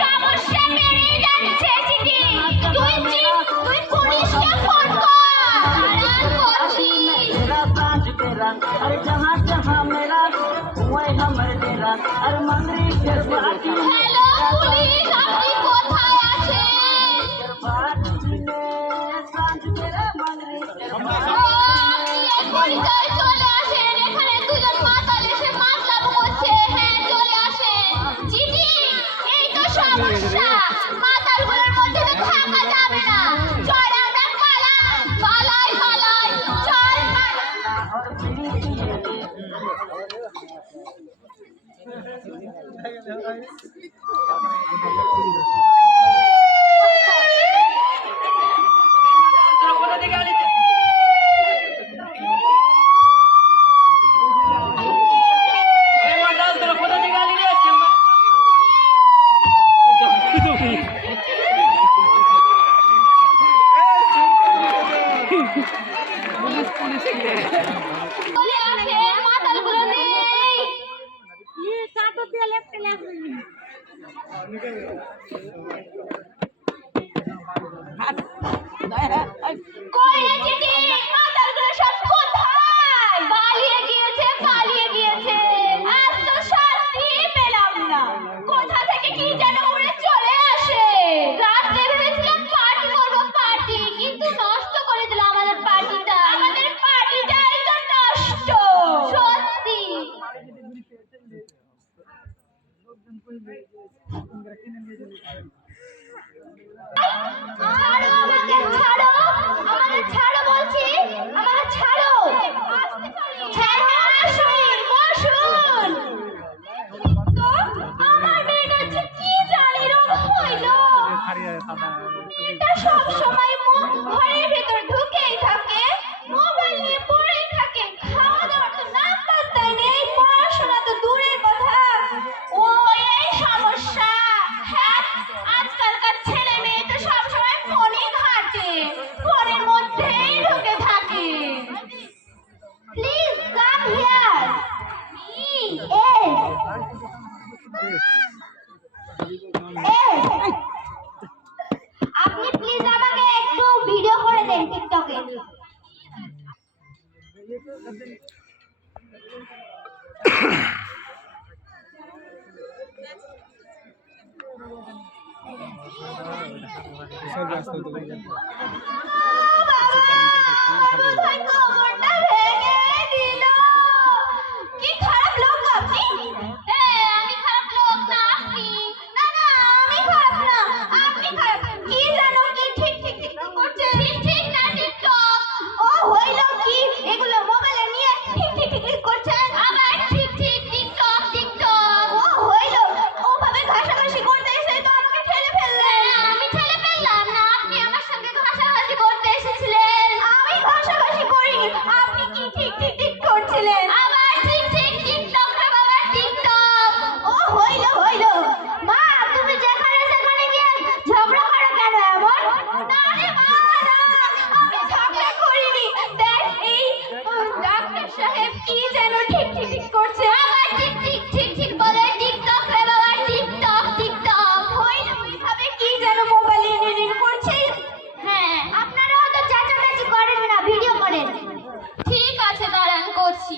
সমস্যা বেড়ে যাচ্ছে চিঠি। তুই পুলিশকে ফোন কর। দাঁড়ান করছি। अरे जहाँ जहाँ मेरा वही हमर डेरा अरे मंगरी के बाटी হ্যালো পুলিশ, আপনি কোথায় আছেন? सांझ मेरा मंगरी পরিচয় চলে আসেন। এখানে দুজন মাতাল এসে মাতলামি করছে। হ্যাঁ চলে আসেন। চিঠি, এই তো সমস্যা। মাতালগুলোর মধ্যে তো থাকা যাবে না। চল আমরা পালাই। চল চলে আসেন। মাতালগুলো নেই। কই রে চিঠি? মাতালগুলো সব কোথায়? পালিয়ে গিয়েছে। আজ তো শান্তি পেলাম না। কোথা থেকে কি যেন উড়ে চলে আসে। রাত্রে ভেবেছিলাম পার্টি, কিন্তু নষ্ট করে দিল আমাদের পার্টিটা। আমাদের পার্টিটাই তো নষ্ট। সত্যি। আমাকে ছাড়ো বলছি। আমাকে ছাড়ো। বসুন। তো আমার মেয়েটা যে কি জানি রোগ হইল। মেয়েটা সব সময় ঘরের ভেতর ঢুকেই থাকে, মোবাইল নিয়ে পড়েই থাকে। খাওয়া দাওয়ার তো নাম পাত্তাই নেই, পড়াশোনা তো দূরের কথা। ও এই সমস্যা। হ্যাঁ, আজকালকার ছেলে মেয়ে তো সব সময় ফোনই ঘাঁটে, ফোনের মধ্যেই ঢুকে থাকে। Please come here. আপনি প্লিজ আমাকে একটু ভিডিও করে দেন টিকটকে। কি খারাপ লোক আপনি? আমি খারাপ লোক না। আপনি না আমি খারাপ না, আপনি খারাপ। কি জানো কি ঠিক করছে? ঠিক না টিকটক। ও হইল কি এগুলো মোবাইলে নিয়ে ঠিক করছে। আবার ঠিক টিকটক। ও হইল ওভাবে ঘাসাঘাসি করতে এসে তো আমাকে ঠেলে ফেললেন। আমি ঠেলে ফেললাম না, আপনি আমার সঙ্গে ঘাসাঘাসি করতে এসেছিলেন। আমি ঘাসাঘাসি করিনি, আপনি কি ঠিক করছিলেন। আবার ঠিক টিকটক রে বাবা, টিকটক। ও হইল মা, তুমি যেখানে সেখানে গিয়ে ঝগড়া করো কেন এমন? না রে মা, আমি ঝগড়া করিনি। দেখ এই ডাক্তার সাহেব কি যেন ঠিক করছে। আবার ঠিক বলে টিকটক রে বাবা, টিকটক। হইল ওইভাবে কি যেন মোবাইলে এডিট করছে। হ্যাঁ, আপনারা হয়তো চাচামেচি করেন না, ভিডিও করেন। ঠিক আছে দাঁড়ান করছি।